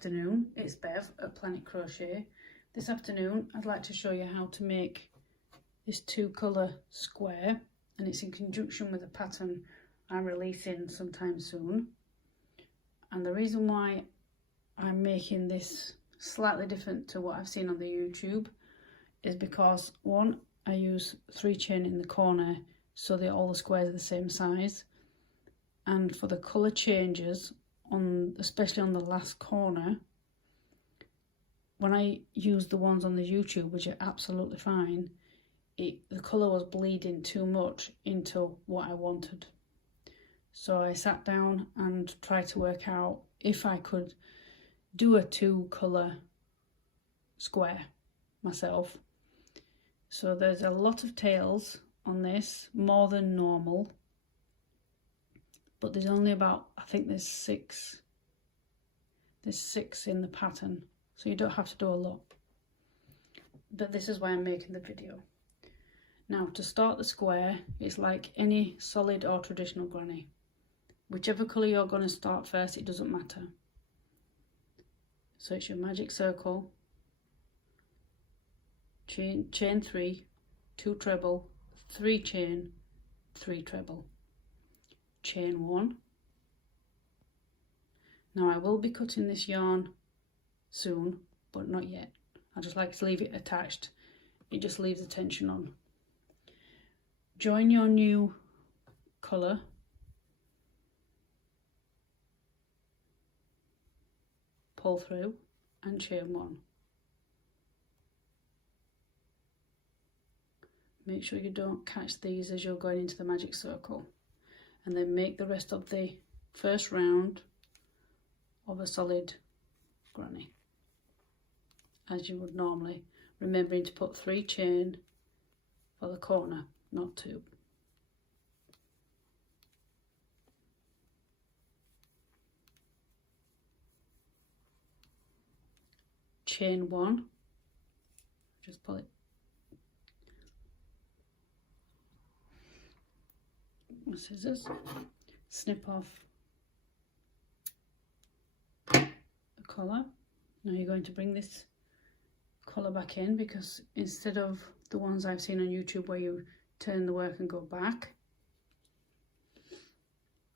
afternoon. It's Bev at Planet Crochet. This afternoon I'd like to show you how to make this 2-colour square, and it's in conjunction with a pattern I'm releasing sometime soon. And the reason why I'm making this slightly different to what I've seen on the YouTube is because, one, I use 3 chain in the corner so that all the squares are the same size, and for the colour changes, especially on the last corner, when I used the ones on the YouTube, which are absolutely fine, the colour was bleeding too much into what I wanted. So I sat down and tried to work out if I could do a 2-colour square myself. So there's a lot of tails on this, more than normal, but there's only about, I think there's 6 in the pattern, so you don't have to do a lot. But this is why I'm making the video. Now, to start the square, it's like any solid or traditional granny. Whichever colour you're going to start first, it doesn't matter. So it's your magic circle, chain 3, 2 treble, 3 chain, 3 treble, chain 1. Now I will be cutting this yarn soon, but not yet. I just like to leave it attached. It just leaves the tension on. Join your new colour, pull through and chain 1. Make sure you don't catch these as you're going into the magic circle, and then make the rest of the first round of a solid granny as you would normally, remembering to put 3 chain for the corner, not 2. Chain 1, just pull it, scissors, snip off the collar. Now you're going to bring this collar back in, because instead of the ones I've seen on YouTube where you turn the work and go back,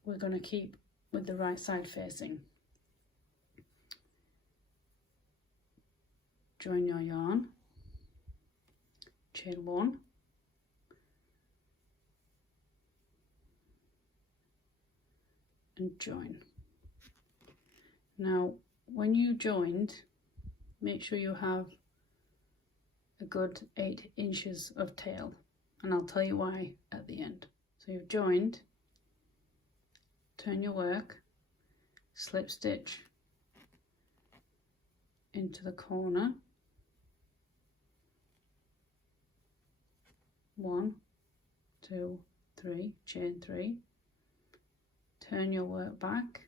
we're going to keep with the right side facing. Join your yarn, chain 1, and join. Now when you joined, make sure you have a good 8 inches of tail, and I'll tell you why at the end. So you've joined, turn your work, slip stitch into the corner, 1, 2, 3, chain 3, turn your work back,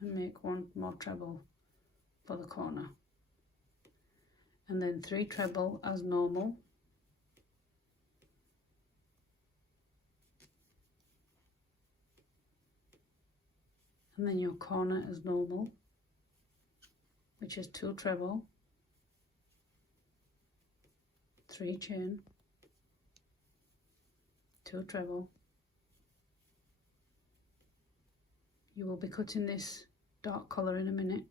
and make 1 more treble for the corner, and then 3 treble as normal, and then your corner as normal, which is 2 treble, 3 chain, 2 treble. You will be cutting this dark colour in a minute,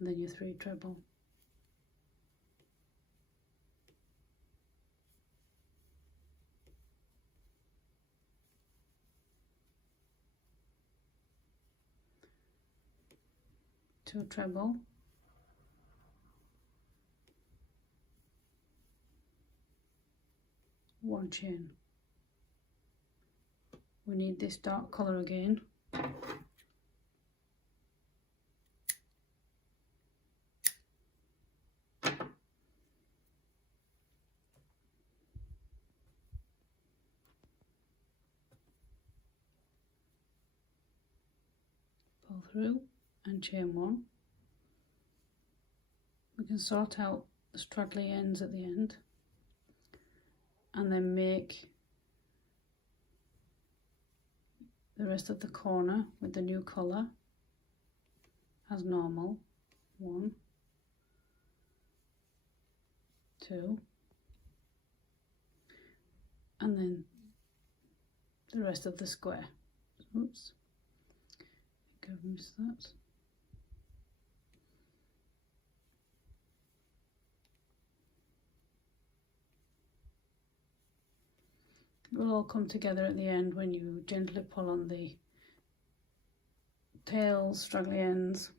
and then your 3 treble. Two treble, one chain. We need this dark colour again. Pull through and chain 1. We can sort out the straggly ends at the end, and then make the rest of the corner with the new colour as normal. 1, 2, and then the rest of the square. Oops, I think I've missed that. It will all come together at the end when you gently pull on the tails, straggly ends,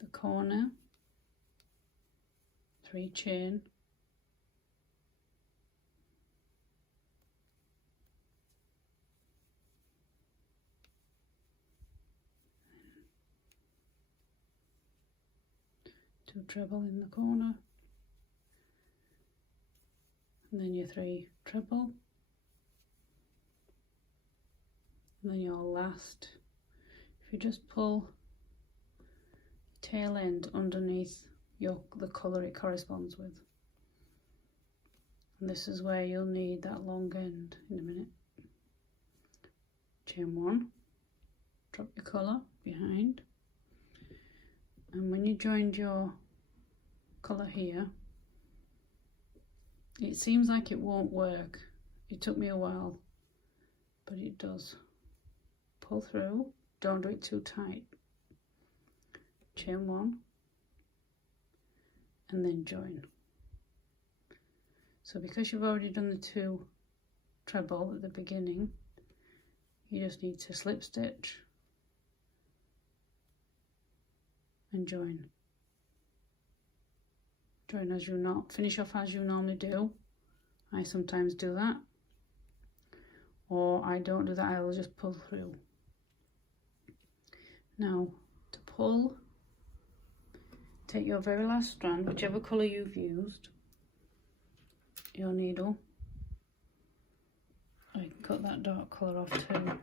the corner, 3 chain, two treble in the corner, and then your 3 treble, and then your last, if you just pull the tail end underneath the colour it corresponds with. And this is where you'll need that long end in a minute. Chain 1, drop your colour behind, and when you joined your colour here, it seems like it won't work. It took me a while, but it does. Pull through, don't do it too tight. Chain 1, and then join. So because you've already done the 2 treble at the beginning, you just need to slip stitch and join. Join as you not finish off as you normally do. I sometimes do that, or I don't do that, I will just pull through. Now to pull, take your very last strand, whichever colour you've used, your needle. I can cut that dark colour off too.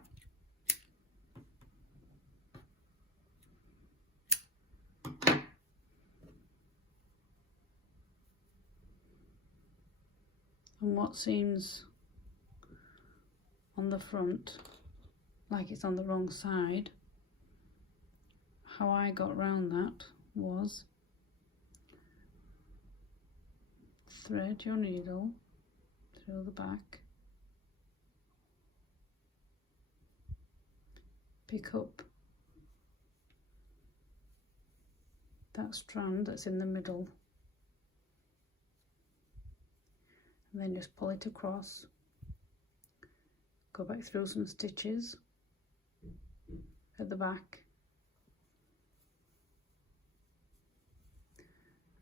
And what seems on the front like it's on the wrong side, how I got round that was thread your needle through the back, pick up that strand that's in the middle, and then just pull it across, go back through some stitches at the back,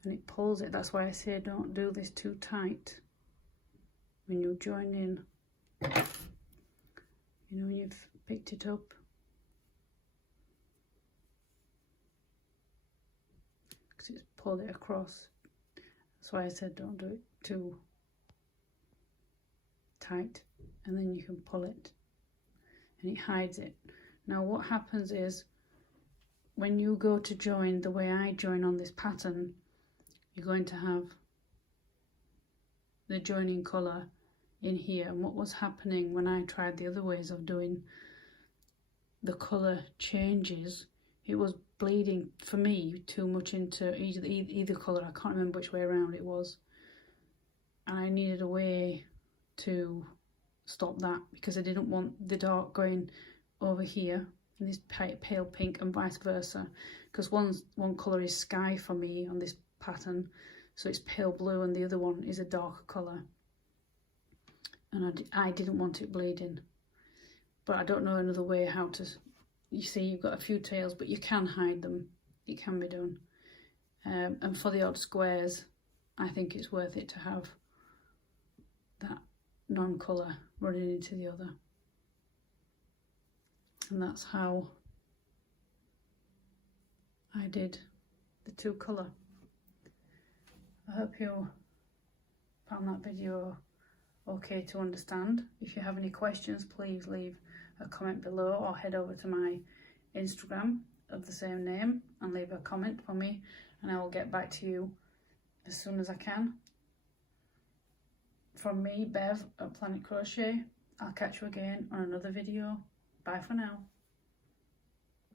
and it pulls it. That's why I say don't do this too tight when you join in. You know, when you've picked it up, because it's pulled it across. That's why I said don't do it too tight, and then you can pull it and it hides it. Now what happens is when you go to join the way I join on this pattern, you're going to have the joining colour in here, and what was happening when I tried the other ways of doing the colour changes, it was bleeding for me too much into either colour. I can't remember which way around it was, and I needed a way to stop that because I didn't want the dark going over here in this pale pink and vice versa, because one colour is sky for me on this pattern, so it's pale blue, and the other one is a darker colour, and I didn't want it bleeding. But I don't know another way how to, you see you've got a few tails, but you can hide them, it can be done. And for the odd squares, I think it's worth it to have that non-colour running into the other, and that's how I did the 2 colour. I hope you found that video okay to understand. If you have any questions, please leave a comment below or head over to my Instagram of the same name and leave a comment for me, and I will get back to you as soon as I can. from me, Bev at Planet Crochet. I'll catch you again on another video. Bye for now.